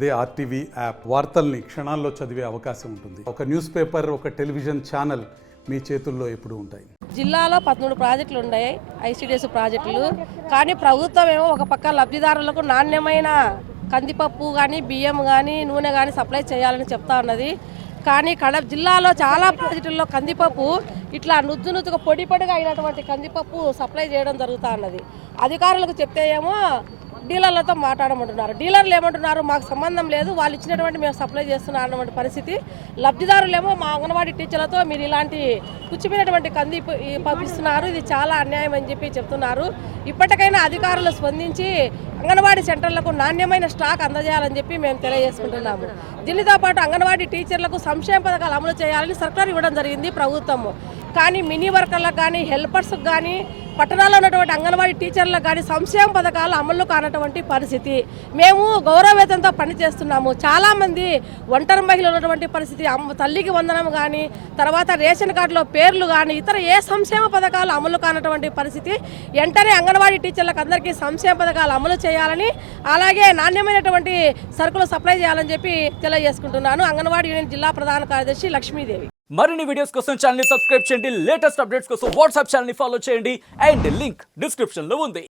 అదే RTV app వార్తల్ని క్షణాల్లో చదివే అవకాశం ఉంటుంది. ఒక న్యూస్ పేపర్, ఒక టెలివిజన్ ఛానల్ మీ చేతుల్లో ఎప్పుడూ ఉంటాయి. జిల్లాలో 13 ప్రాజెక్టులు ఉన్నాయి, ఐసిడిఎస్ ప్రాజెక్టులు. కానీ ప్రభుత్వం ఏమో ఒక పక్క లబ్ధిదారులకు నాణ్యమైన కందిపప్పు కానీ బియ్యం కానీ నూనె కానీ సప్లై చేయాలని చెప్తా ఉన్నది. కానీ కడప జిల్లాలో చాలా ప్రాజెక్టుల్లో కందిపప్పు ఇట్లా నుజ్జుగా పొడిగా అయినటువంటి కందిపప్పు సప్లై చేయడం జరుగుతూ ఉన్నది. అధికారులకు చెప్తే ఏమో డీలర్లతో మాట్లాడమంటున్నారు. డీలర్లు ఏమంటున్నారు, మాకు సంబంధం లేదు, వాళ్ళు ఇచ్చినటువంటి మేము సప్లై చేస్తున్నాం అన్నటువంటి పరిస్థితి. లబ్ధిదారులేమో మా అంగన్వాడీ టీచర్లతో మీరు ఇలాంటి పుచ్చిపోయినటువంటి కంది పంపిస్తున్నారు, ఇది చాలా అన్యాయం అని చెప్పి చెప్తున్నారు. ఇప్పటికైనా అధికారులు స్పందించి అంగన్వాడీ సెంటర్లకు నాణ్యమైన స్టాక్ అందజేయాలని చెప్పి మేము తెలియజేసుకుంటున్నాము. దీనితో పాటు అంగన్వాడీ టీచర్లకు సంక్షేమ పథకాలు అమలు చేయాలని సర్కారు ఇవ్వడం జరిగింది ప్రభుత్వము. కానీ మినీ వర్కర్లకు కానీ హెల్పర్స్కి కానీ పట్టణాల్లో ఉన్నటువంటి అంగన్వాడీ టీచర్లకు కానీ సంక్షేమ పథకాలు అమలు కానటువంటి పరిస్థితి. మేము గౌరవవేతంతో పనిచేస్తున్నాము. చాలామంది ఒంటరి మహిళలు ఉన్నటువంటి పరిస్థితి, తల్లికి వందనం కానీ తర్వాత రేషన్ కార్డులో పేర్లు కానీ ఇతర ఏ సంక్షేమ పథకాలు అమలు కానటువంటి పరిస్థితి. వెంటనే అంగన్వాడీ టీచర్లకు అందరికీ సంక్షేమ పథకాలు అమలు చేయాలని, అలాగే నాణ్యమైనటువంటి సరుకులు సప్లై చేయాలని చెప్పి తెలియజేసుకుంటున్నాను. అంగన్వాడీ యూనియన్ జిల్లా ప్రధాన కార్యదర్శి లక్ష్మీదేవి. మరిన్ని వీడియోస్ కోసం ఛానల్ ని సబ్స్క్రైబ్ చేయండి. లేటెస్ట్ అప్డేట్స్ కోసం వాట్సాప్ ఛానల్ ని ఫాలో చేయండి. అండ్ లింక్ డిస్క్రిప్షన్ లో ఉంది.